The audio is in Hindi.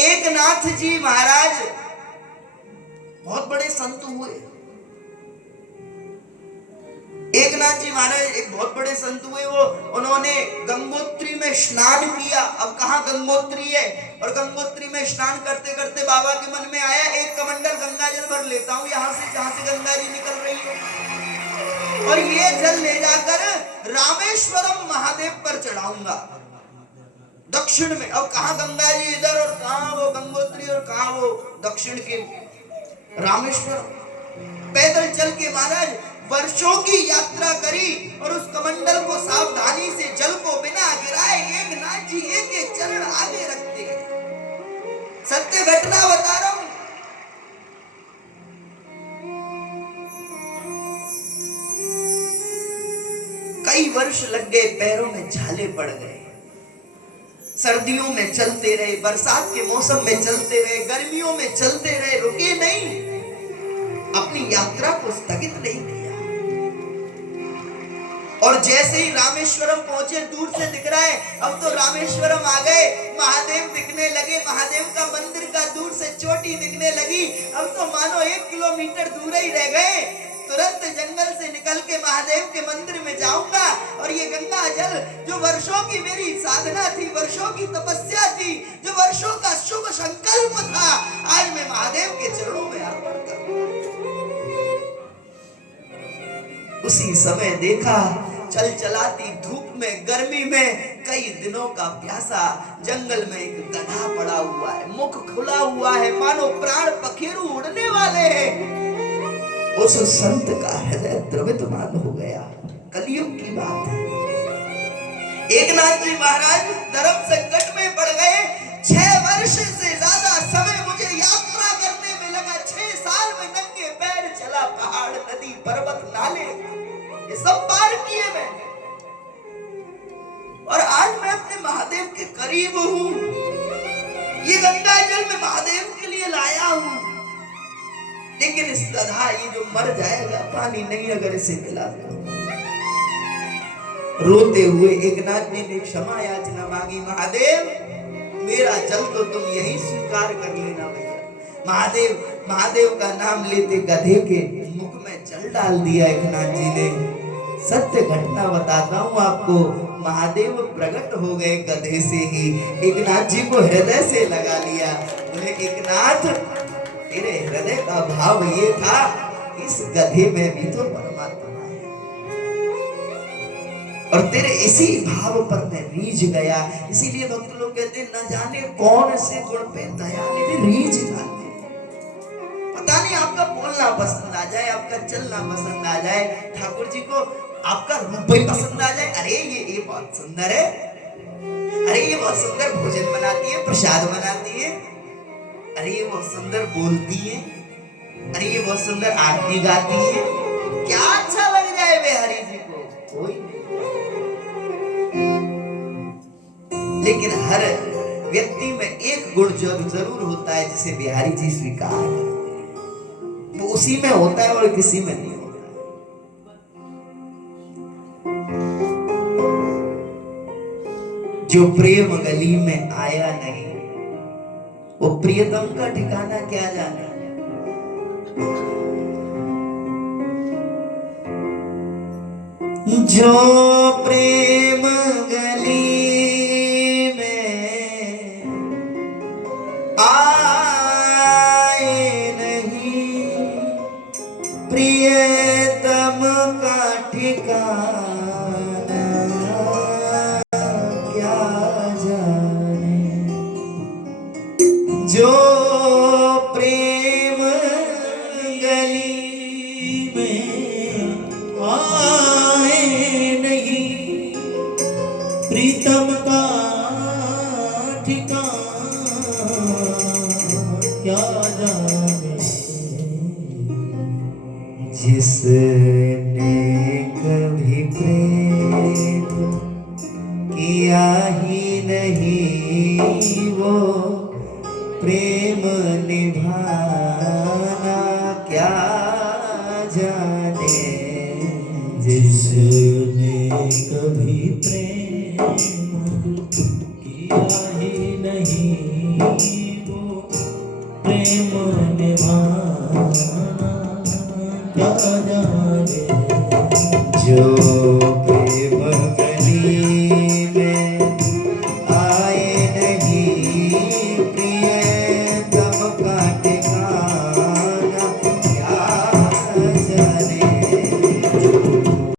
एकनाथ जी महाराज बहुत बड़े संत हुए। एकनाथ जी महाराज एक बहुत बड़े संत हुए। वो उन्होंने गंगोत्री में स्नान किया। अब कहाँ गंगोत्री है, और गंगोत्री में स्नान करते करते बाबा के मन में आया एक कमंडल गंगा जल भर लेता हूं यहां से, जहां से गंगा जी निकल रही है, और ये जल ले जाकर रामेश्वरम महादेव पर चढ़ाऊंगा दक्षिण में। अब कहाँ गंगा जी इधर, और कहाँ वो गंगोत्री, और कहाँ वो दक्षिण के रामेश्वरम। पैदल चल के महाराज वर्षों की यात्रा करी, और उस कमंडल को सावधानी से जल को बिना गिराए एकनाथ जी एक एक चरण आगे रखते। सत्य घटना बता रहा हूं। कई वर्ष लग गए, पैरों में छाले पड़ गए। सर्दियों में चलते रहे, बरसात के मौसम में चलते रहे, गर्मियों में चलते रहे, रुके नहीं, अपनी यात्रा को स्थगित नहीं किया। और जैसे ही रामेश्वरम पहुंचे, दूर से दिख रहा है अब तो रामेश्वरम आ गए, महादेव दिखने लगे, महादेव का मंदिर का दूर से चोटी दिखने लगी। अब तो मानो 1 किलोमीटर दूर ही रह गए। तुरंत जंगल से निकल के महादेव के मंदिर में जाऊंगा, और ये गंगा जल जो वर्षों की मेरी साधना थी, वर्षों की तपस्या थी, जो वर्षों का शुभ संकल्प था, आज मैं महादेव के चरणों में अर्पण करूं। उसी समय देखा चल चलाती धूप में, गर्मी में, कई दिनों का प्यासा, जंगल में एक गधा पड़ा हुआ है, मुख खुला हुआ है, मानो प्राण पखेरु उड़ने वाले हैं। उस संत का हृदय द्रवितमान हो गया। कलयुग की बात है। एकनाथ जी महाराज धर्म संकट में पड़ गए। 6 वर्ष से ज्यादा समय मुझे यात्रा करने में लगा। 6 साल में नंगे पैर चला, पहाड़, नदी, पर्वत, नाले, ये सब पार किए मैंने, और आज मैं अपने महादेव के करीब हूं। ये गंगा जल मैं महादेव के लिए लाया हूं, लेकिन इस गधा ये जो मर जाएगा, पानी नहीं अगर इसे मिला तो। रोते हुए एकनाथ ने क्षमा याचना मांगी, महादेव मेरा जल तो तुम यही स्वीकार कर लेना भैया। महादेव का नाम लेते गधे के मुख में जल डाल दिया एकनाथ जी ने। सत्य घटना बताता हूं आपको, महादेव प्रकट हो गए गधे से ही, एकनाथ जी को हृदय से लगा लिया। बोले एकनाथ तेरे हृदय का भाव ये था, इस गधे में भी तो परमात्मा है, और तेरे इसी भाव पर मैं रीझ गया। इसीलिए भक्त लोग कहते न जाने कौन से गुण पे दया निधि रीझ जाते। पता नहीं आपका बोलना पसंद आ जाए, आपका चलना पसंद आ जाए, ठाकुर जी को आपका रूप ही पसंद आ जाए, अरे ये बहुत सुंदर है, अरे ये बहुत सुंदर भोजन बनाती है, प्रसाद बनाती है, अरे ये बहुत सुंदर बोलती है, अरे ये बहुत सुंदर आरती गाती है। क्या अच्छा लग जाए बिहारी जी को? कोई नहीं। लेकिन हर व्यक्ति में एक गुण जरूर होता है जिसे बिहारी जी स्वीकार करते हैं, तो उसी में होता है और किसी में नहीं होता। जो प्रेम गली में आया नहीं, वो प्रियतम का ठिकाना क्या जाने। जो प्रेम गली में आए नहीं, प्रियतम का ठिकाना क्या जाने। जो प्रेम गली में आए नहीं, प्रीतम का ठिकाना क्या जाने। जिसने कभी प्रेम किया ही नहीं, वो प्रेम निभाना क्या जाने। जिसने कभी प्रेम किया ही नहीं, मन भाना क्या जाने जो